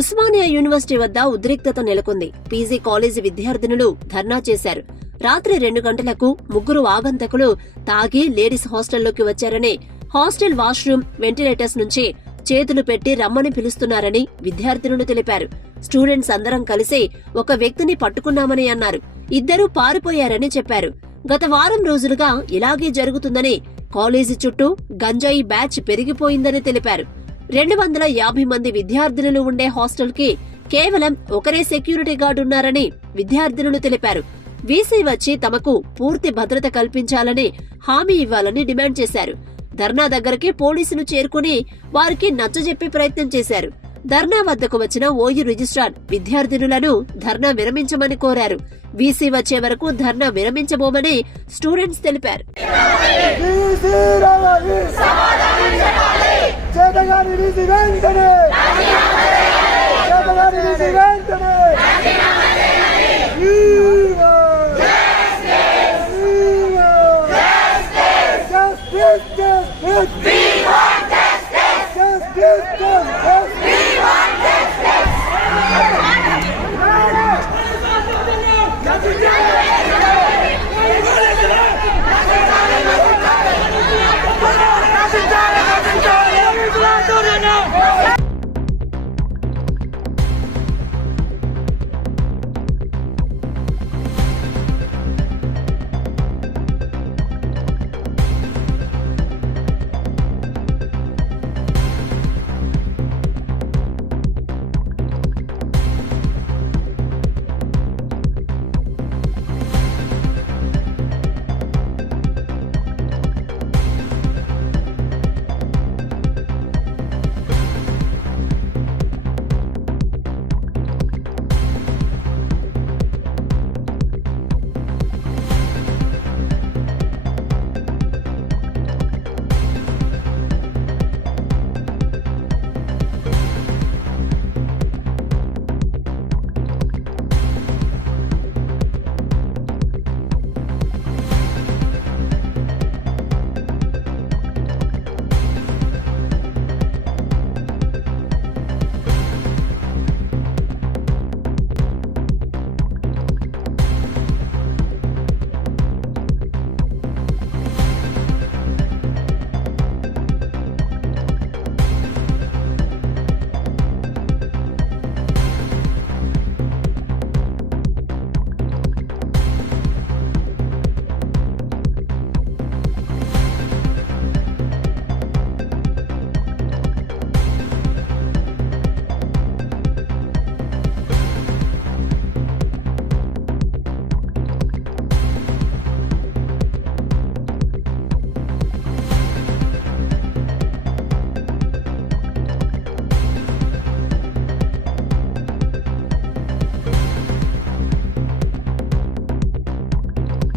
Osmania university వద్ద ఉద్రిక్తత నెలకొంది. పీజీ కాలేజీ విద్యార్థినులు ధర్నా చేశారు. రాత్రి 2 గంటలకు 3 ఆగంతకులు తాగి లేడీస్ హాస్టల్లోకి వచ్చారని, హాస్టల్ వాష్రూమ్ వెంటిలేటర్స్ నుంచి చేతులు పెట్టి రమ్మని పిలుస్తున్నారని విద్యార్థినులు తెలిపారు. స్టూడెంట్స్ అందరం కలిసి ఒక వ్యక్తిని పట్టుకున్నామని అన్నారు. 2 పారిపోయారని చెప్పారు. గత వారం రోజులుగా ఇలాగే జరుగుతుందని, కాలేజీ చుట్టూ గంజాయి బ్యాచ్ పెరిగిపోయిందని తెలిపారు. 250 మంది విద్యార్థినులు ఉండే హాస్టల్ కి కేవలం ఒకరే సెక్యూరిటీ గార్డు ఉన్నారని విద్యార్థినులు తెలిపారు. వీసీ వచ్చి తమకు పూర్తి భద్రత కల్పించాలని హామీ ఇవ్వాలని డిమాండ్ చేశారు. ధర్నా దగ్గరికి పోలీసులు చేరుకుని వారికి నచ్చజెప్పే ప్రయత్నం చేశారు. ధర్నా వద్దకు వచ్చిన ఓయూ రిజిస్ట్రార్ విద్యార్థినులను ధర్నా విరమించమని కోరారు. వీసీ వచ్చే వరకు ధర్నా విరమించబోమని స్టూడెంట్స్ తెలిపారు. చేతగాని వీసీ వెంటనే